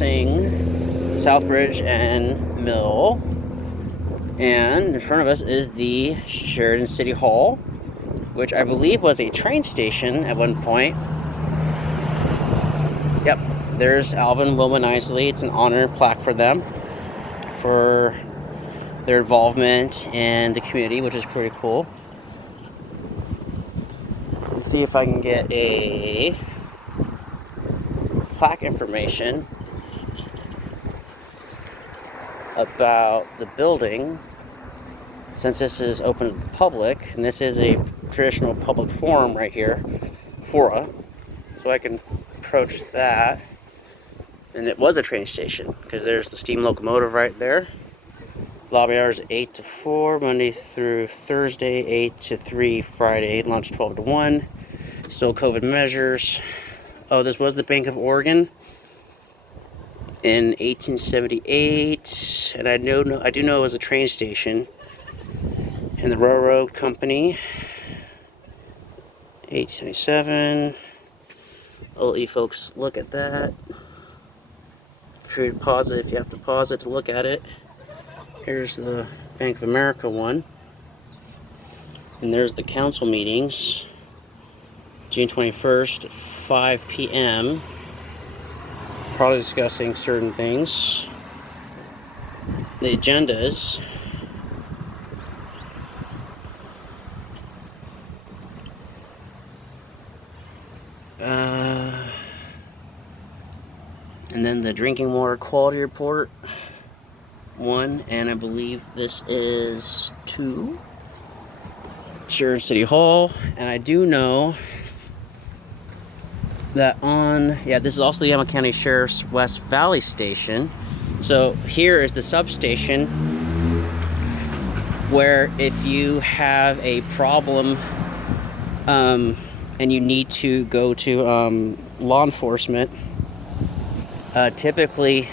Southbridge and Mill, and in front of us is the Sheridan City Hall, which I believe was a train station at one point. Yep, there's Alvin, Wilma, and Isley. It's an honor plaque for them for their involvement in the community, which is pretty cool. Let's see if I can get a plaque information about the building, since this is open to the public, and this is a traditional public forum right here, fora, so I can approach that. And it was a train station, because there's the steam locomotive right there. Lobby hours 8 to 4, Monday through Thursday, 8 to 3, Friday, lunch 12 to 1. Still COVID measures. Oh, this was the Bank of Oregon in 1878, and I do know it was a train station. And the railroad company, 1877. I'll let you folks look at that. Feel free to pause it if you have to pause it to look at it. Here's the Bank of America one. And there's the council meetings, June 21st, 5 p.m. Probably discussing certain things. The agendas. And then the drinking water quality report, 1, and I believe this is 2. Sheridan City Hall, and I do know that this is also the Yamhill County Sheriff's West Valley Station. So here is the substation, where if you have a problem and you need to go to law enforcement, typically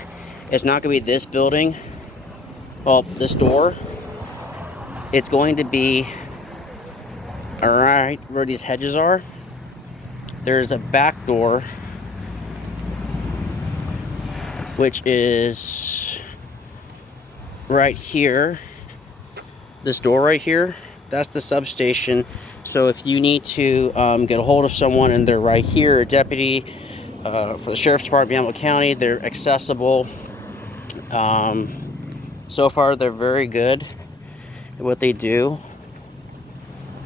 it's not going to be this building, this door. It's going to be right where these hedges are. There's a back door, which is right here. This door right here, that's the substation. So if you need to get a hold of someone and they're right here, a deputy for the Sheriff's Department of Yamhill County, they're accessible. So far, they're very good at what they do.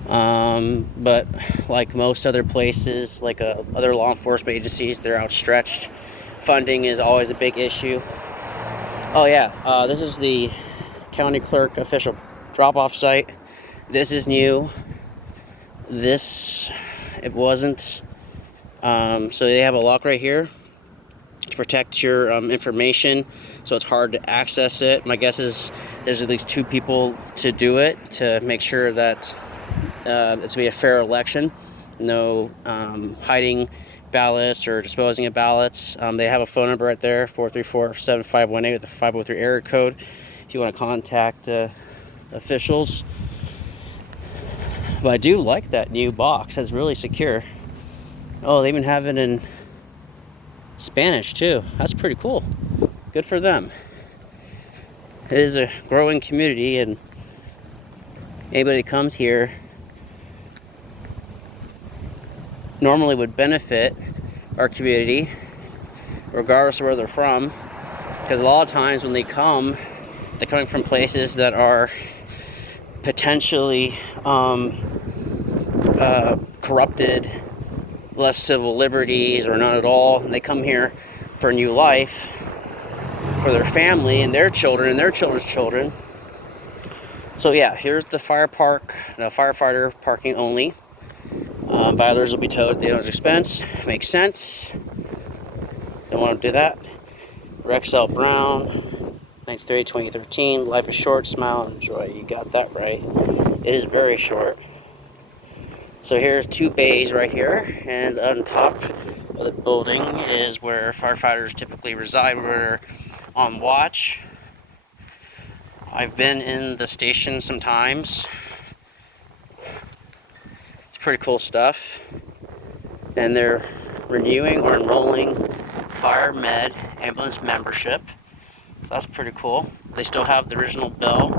But like most other places, like other law enforcement agencies, they're outstretched. Funding is always a big issue. Oh yeah, this is the county clerk official drop-off site. This is new. It wasn't. So they have a lock right here to protect your information, so it's hard to access it. My guess is there's at least 2 people to do it, to make sure that it's going to be a fair election. No hiding ballots or disposing of ballots. They have a phone number right there, 434-7518 with a 503 area code if you want to contact officials. But I do like that new box. It's really secure. Oh, they even have it in Spanish too. That's pretty cool. Good for them. It is a growing community, and anybody that comes here normally would benefit our community, regardless of where they're from. Because a lot of times when they come, they're coming from places that are potentially corrupted, less civil liberties, or none at all, and they come here for a new life for their family and their children and their children's children. So yeah, here's the firefighter parking only. Violators will be towed at the owner's expense. Makes sense. Don't want to do that. Rex L. Brown, 1930-2013. Life is short, smile and enjoy. You got that right. It is very short. So here's 2 bays right here, and on top of the building is where firefighters typically reside, where they're on watch. I've been in the station sometimes. It's pretty cool stuff. And they're renewing or enrolling fire med ambulance membership. That's pretty cool. They still have the original bell,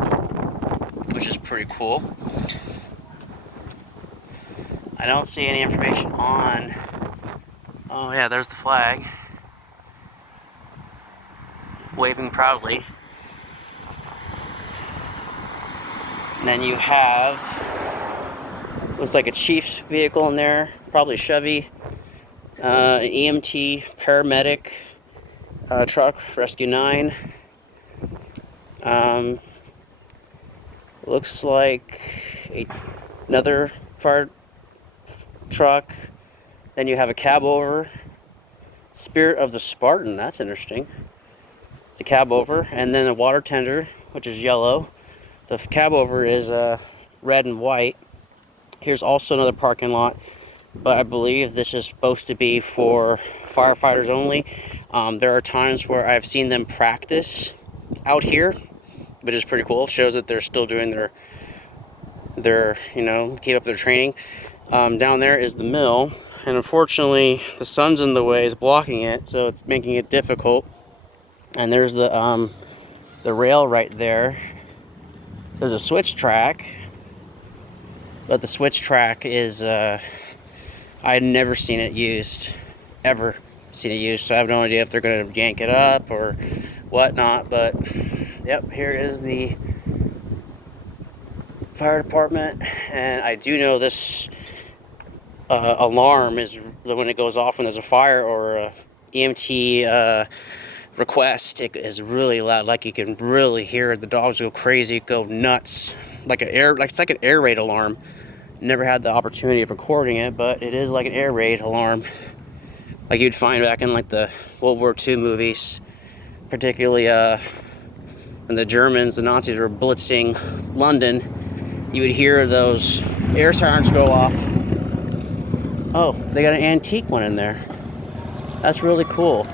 which is pretty cool. I don't see any information on... Oh yeah, there's the flag. Waving proudly. And then you have, looks like a chief's vehicle in there, probably a Chevy, an EMT paramedic truck, Rescue 9. Looks like another fire truck. Then you have a cab over, Spirit of the Spartan. That's interesting. It's a cab over, and then a water tender, which is yellow. The cab over is red and white. Here's also another parking lot, but I believe this is supposed to be for firefighters only. There are times where I've seen them practice out here, which is pretty cool. It shows that they're still doing their keep up their training. Down there is the mill, and unfortunately the sun's in the way, is blocking it, so it's making it difficult. And there's the rail right there. There's a switch track, but the switch track is, I had never seen it used, ever seen it used, so I have no idea if they're going to yank it up or whatnot, but yep, here is the fire department, and I do know this alarm is when it goes off when there's a fire or a EMT request, it is really loud. Like you can really hear the dogs go crazy, go nuts, it's like an air raid alarm. Never had the opportunity of recording it, but it is like an air raid alarm, like you'd find back in like the World War II movies, particularly when the Nazis were blitzing London. You would hear those air sirens go off. Oh, they got an antique one in there. That's really cool.